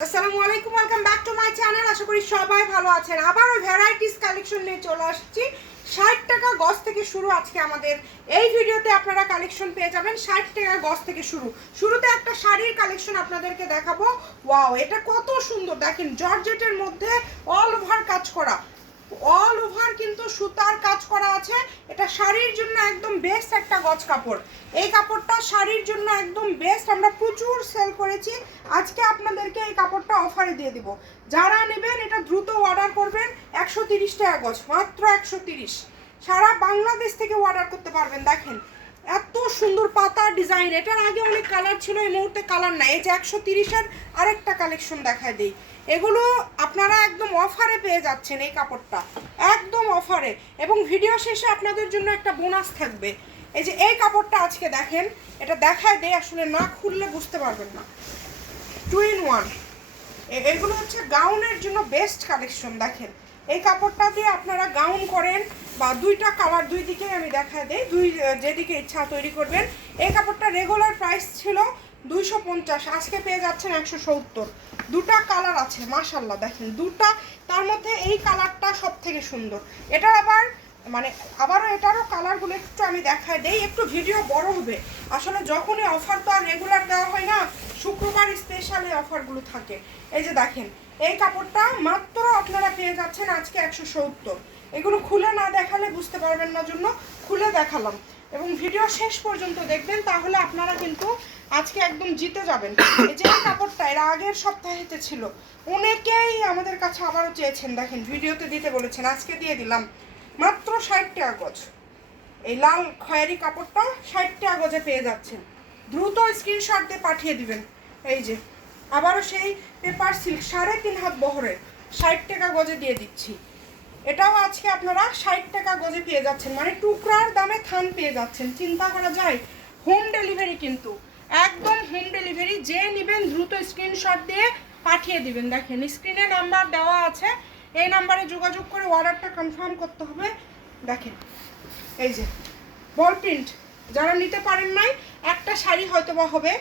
আসসালামু আলাইকুম, welcome back to my channel. আশা করি সবাই ভালো আছেন। আবারও ভ্যারাইটিস কালেকশন নিয়ে চলে আসছি। 60 টাকা গজ থেকে শুরু আজকে আমাদের এই ভিডিওতে আপনারা কালেকশন পেয়ে যাবেন 60 টাকা গজ থেকে শুরু। শুরুতে একটা শাড়ির কালেকশন আপনাদেরকে দেখাবো। ওয়াও, এটা কত সুন্দর দেখেন, জর্জেটের মধ্যে অল ওভার কাজ করা, অল ওভার কিন্তু সুতার কাজ করা আছে। এটা শাড়ির জন্য একদম বেস্ট একটা গজ কাপড়। এই কাপড়টা শাড়ির জন্য একদম বেস্ট, আমরা প্রচুর সেল করেছি। আজকে আপনাদেরকে এই কাপড়টা অফারে দিয়ে দিব। যারা নেবেন এটা দ্রুত অর্ডার করবেন। 130 টাকা গজ, মাত্র 130। সারা বাংলাদেশ থেকে অর্ডার করতে পারবেন। দেখেন এত সুন্দর পাতা ডিজাইন। এটার আগে অনেক কালার ছিল, এই মুহূর্তে কালার নাই। এই যে 130-এর আরেকটা কালেকশন দেখায় দিই। এগুলো আপনারা একদম অফারে পেয়ে যাচ্ছেন, এই কাপড়টা একদম অফারে। এবং ভিডিও শেষে আপনাদের জন্য একটা বোনাস থাকবে। এই যে এই কাপড়টা আজকে দেখেন, এটা দেখায় দেয়, আসলে না খুললে বুঝতে পারবেন না। 2 in 1, এগুলো হচ্ছে গাউনের জন্য বেস্ট কালেকশন। দেখেন এই কাপড়টা দিয়ে আপনারা গাউন করেন বা দুইটা কালার, দুই দিকে আমি দেখায় দেই, যেদিকে ইচ্ছা তৈরি করবেন। এই কাপড়টা রেগুলার প্রাইস ছিল 250, আজকে পেয়ে যাচ্ছেন 170। দুটা কালার আছে মাশাল্লাহ, দেখেন দুটা, তার মধ্যে এই কালারটা সব থেকে সুন্দর। এটার আবারও এটারও কালারগুলো একটু আমি দেখায় দেই, একটু ভিডিও বড় হবে। আসলে যখনই অফার তো আর রেগুলার দেওয়া হয় না, শুক্রবার স্পেশাল এই অফারগুলো থাকে। এই যে দেখেন এই কাপড়টা মাত্র আপনারা পেয়ে যাচ্ছেন আজকে 170। এগুলো খুলে না দেখালে বুঝতে পারবেন না, জন্য খুলে দেখালাম। এবং ভিডিও শেষ পর্যন্ত দেখবেন, তাহলে আপনারা কিন্তু আজকে একদম জিতে যাবেন। এই যে কাপড়টা এর আগের সপ্তাহেতে ছিল, অনেকেই আমাদের কাছে আবারও চেয়েছেন। দেখেন ভিডিওতে দিতে বলেছেন, আজকে দিয়ে দিলাম মাত্র 60 টাকা গজ। এই লাল খয়েরি কাপড়টা 60 টাকা গজে পেয়ে যাচ্ছেন। দ্রুত স্ক্রিনশট দিয়ে পাঠিয়ে দিবেন। এই যে আবারও সেই পেপার সিল্ক 3.5 হাত বহরের 60 টাকা গজে দিয়ে দিচ্ছি। এটাও আজকে আপনারা 60 টাকা গজে পেয়ে যাচ্ছেন, মানে টুকরার দামে থান পেয়ে যাচ্ছেন। চিন্তা করা যায়। হোম ডেলিভারি কিন্তু একদম হোম ডেলিভারি। যে নেবেন দ্রুত স্ক্রিনশট দিয়ে পাঠিয়ে দিবেন। দেখেন স্ক্রিনে নাম্বার দেওয়া আছে, এই নাম্বারে যোগাযোগ করে অর্ডারটা কনফার্ম করতে হবে। দেখেন এই যে বল প্রিন্ট, যারা নিতে পারেন নাই, একটা শাড়ি হয়তো বা হবে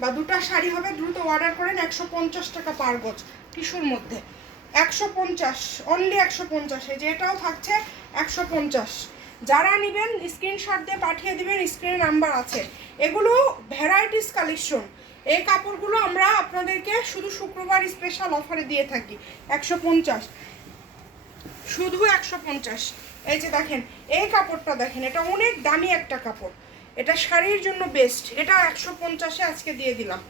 বা দুটা শাড়ি হবে, দ্রুত অর্ডার করেন। 150 টাকা পার গজ, টিস্যুর মধ্যে 150, অনলি 150। এই যে এটাও থাকছে 150। যারা নেবেন স্ক্রিনশট দিয়ে পাঠিয়ে দিবেন, স্ক্রিনে নাম্বার আছে। এগুলো ভ্যারাইটিস কালেকশন। এই কাপড়গুলো আমরা আপনাদেরকে শুধু শুক্রবার স্পেশাল অফারে দিয়ে থাকি। 150, শুধু 150। এই যে দেখেন এই কাপড়টা দেখেন, এটা অনেক দামি একটা কাপড়, এটা শাড়ির জন্য বেস্ট। এটা 150-এ আজকে দিয়ে দিলাম,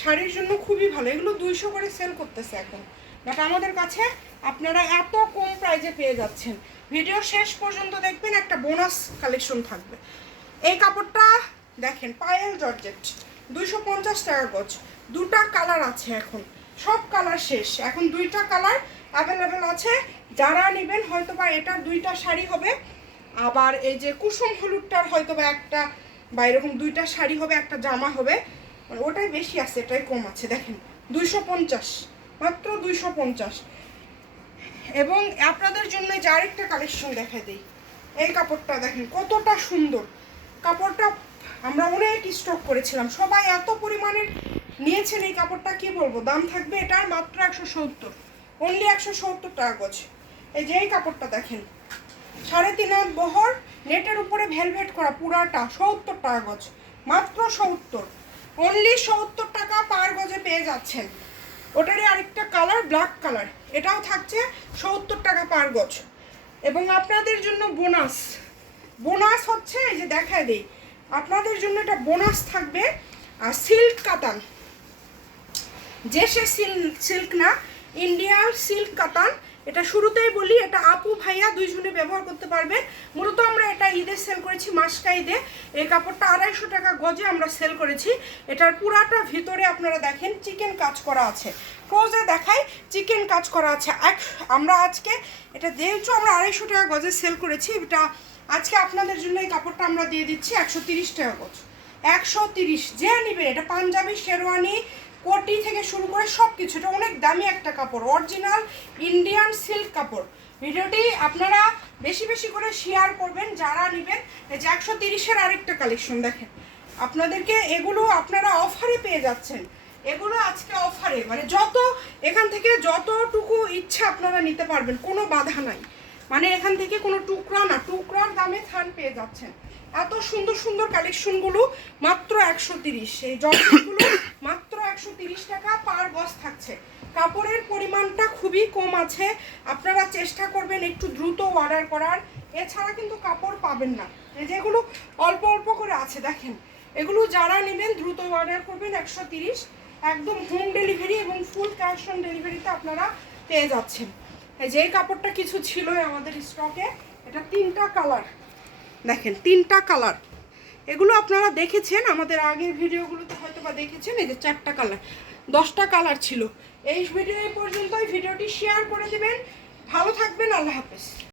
শাড়ির জন্য খুবই ভালো। এগুলো 200 করে সেল করতেছে এখন, বাট আমাদের কাছে আপনারা এত কম প্রাইজে পেয়ে যাচ্ছেন। ভিডিও শেষ পর্যন্ত দেখবেন, একটা বোনাস কালেকশন থাকবে। এই কাপড়টা দেখেন পায়েল জর্জেট, 250 টাকা গজ। দুটা কালার আছে, এখন সব কালার শেষ, এখন দুইটা কালার অ্যাভেলেবেল আছে। যারা নেবেন হয়তো বা এটার দুইটা শাড়ি হবে, আবার এই যে কুসুম হলুদটার হয়তো বা একটা, বা এরকম দুইটা শাড়ি হবে, একটা জামা হবে। মানে ওটাই বেশি আছে, এটাই কম আছে। দেখেন 250, মাত্র 250। এবং আপনাদের জন্য যে আরেকটা কালেকশন দেখাই দিই। এই কাপড়টা দেখেন কতটা সুন্দর। কাপড়টা আমরা অনেক স্টক করেছিলাম, সবাই এত পরিমাণের নিয়েছেন। এই কাপড়টা কি বলবো, দাম থাকবে এটার মাত্র 170, অনলি 170 টাকা গজ। এই যে এই কাপড়টা দেখেন 3.5 হাত বহর, নেটের উপরে ভেলভেট করা, পুরাটা 70 টাকা গজ, মাত্র 70, অনলি 70 টাকা পার গজে পেয়ে যাচ্ছেন। ওটারই আরেকটা কালার ব্ল্যাক কালার, এটাও থাকছে 70 টাকা পার গজ। এবং আপনাদের জন্য বোনাস, বোনাস হচ্ছে এই যে দেখায় দেই, আপনাদের জন্য এটা বোনাস থাকবে সিল্ক কাতান। যে সে সিল্ক না, ইন্ডিয়ান সিল্ক কাতান। এটা শুরুতেই বলি, এটা আপু ভাইয়া দুইজনে ব্যবহার করতে পারবে। মূলত আমরা এটা ঈদে সেল করেছি, মাসকা ঈদে। এই কাপড়টা 250 টাকা গজে আমরা সেল করেছি। এটার পুরাটা ভিতরে আপনারা দেখেন চিকেন কাজ করা আছে, ক্লোজে দেখাই, চিকেন কাজ করা আছে। আমরা আজকে এটা যেহেতু আমরা 250 টাকা গজে সেল করেছি, এটা আজকে আপনাদের জন্য এই কাপড়টা আমরা দিয়ে দিচ্ছি 130 টাকা গজ। 130, যে নেবেন। এটা পাঞ্জাবি, শেরওয়ানি, কোটি থেকে শুরু করে সব কিছু। এটা অনেক দামি একটা কাপড়, অরিজিনাল ইন্ডিয়ান সিল্ক কাপড়। ভিডিওটি আপনারা বেশি বেশি করে শেয়ার করবেন যারা নেবেন। এই যে 130-এর আরেকটা কালেকশন দেখেন, আপনাদেরকে এগুলো আপনারা অফারে পেয়ে যাচ্ছেন। এগুলো আজকে অফারে, মানে যত এখান থেকে যতটুকু ইচ্ছা আপনারা নিতে পারবেন, কোনো বাধা নাই। মানে এখান থেকে কোনো টুকরা না, টুকরার দামে থান পেয়ে যাচ্ছেন। এত সুন্দর সুন্দর কালেকশনগুলো মাত্র 130। এই জর্জেটগুলো মাত্র 130 টাকা পার গজ থাকছে। কাপড়ের পরিমাণটা খুবই কম আছে, আপনারা চেষ্টা করবেন একটু দ্রুত অর্ডার করার, এছাড়া কিন্তু কাপড় পাবেন না। এই যেগুলো অল্প অল্প করে আছে দেখেন, এগুলো যারা নেবেন দ্রুত অর্ডার করবেন। 130, একদম হোম ডেলিভারি এবং ফুল ক্যাশ অন ডেলিভারিতে আপনারা পেয়ে যাচ্ছেন। এই যে কাপড়টা কিছু ছিল আমাদের স্টকে, এটা 3টা কালার দেখেন, 3টা কালার। এগুলো আপনারা দেখেছেন আমাদের আগের ভিডিওগুলোতে হয়তো বা দেখেছেন। এই যে 4টা কালার, 10টা কালার ছিল। এই ভিডিও এই পর্যন্তই। ভিডিওটি শেয়ার করে দিবেন। ভালো থাকবেন, আল্লাহ হাফেজ।